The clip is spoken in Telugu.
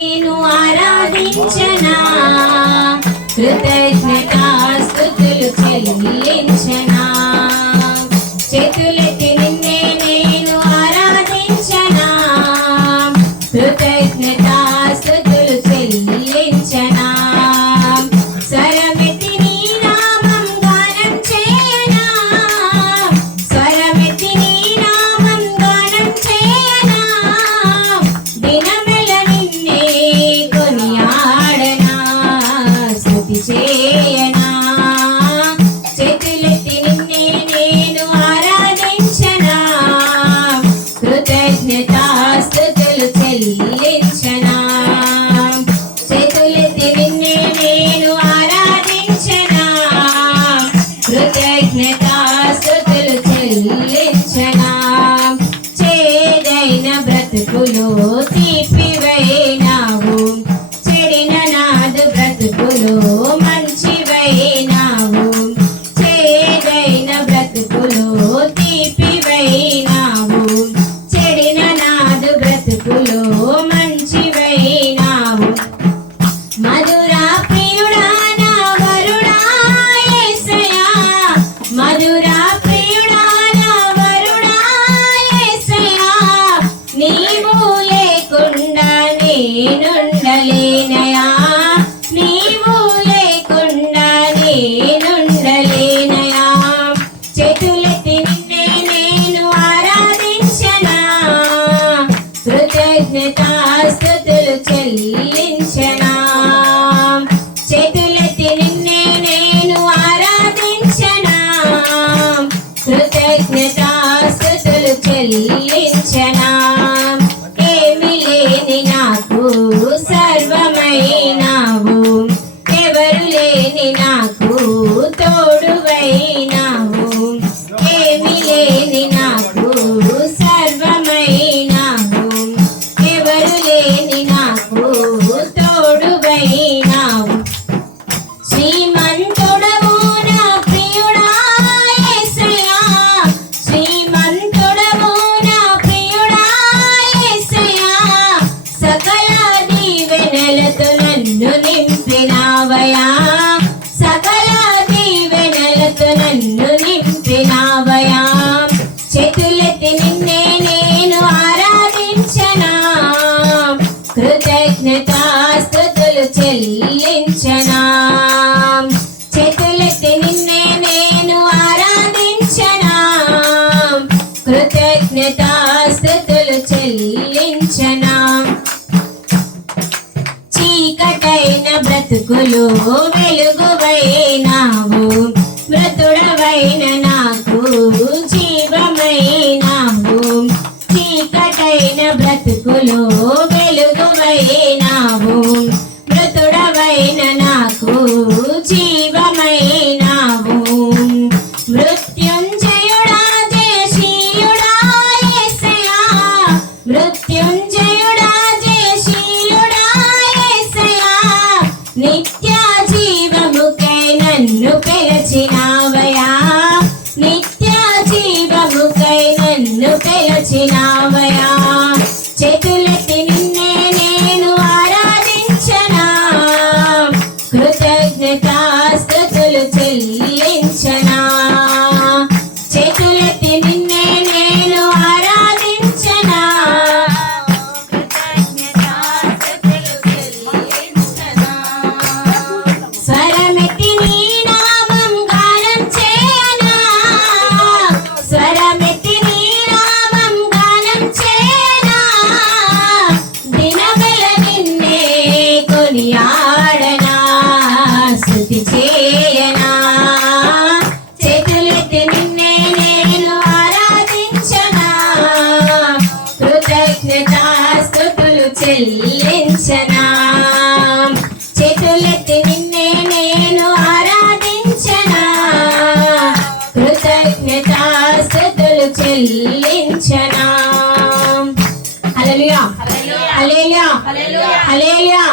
నేను ఆరాధించనా? కృతజ్ఞతాస్తుతులు చెల్లించనా? చేతులెత్తి నేనున్నలే తోడువైనా బ్రతుకులు వెలుగువైనావు. మృతుడవైన నాకు జీవమైనావు. చీకటైన బ్రతుకులు వెలుగువైనావు. మృతుడవైన నాకు జీవమైనావు. మృత్యుంజయుడా జయశీయుడా మృత్యుం పెరచినావయా నిత్య జీవముకై నన్ను పెరచినావయా చెల్లించనా చేతులెత్తి నిన్నే నేను ఆరాధించనా? కృతజ్ఞతాస్తుతులు చెల్లించనా? అలలుయా అలేలుయా అలేలుయా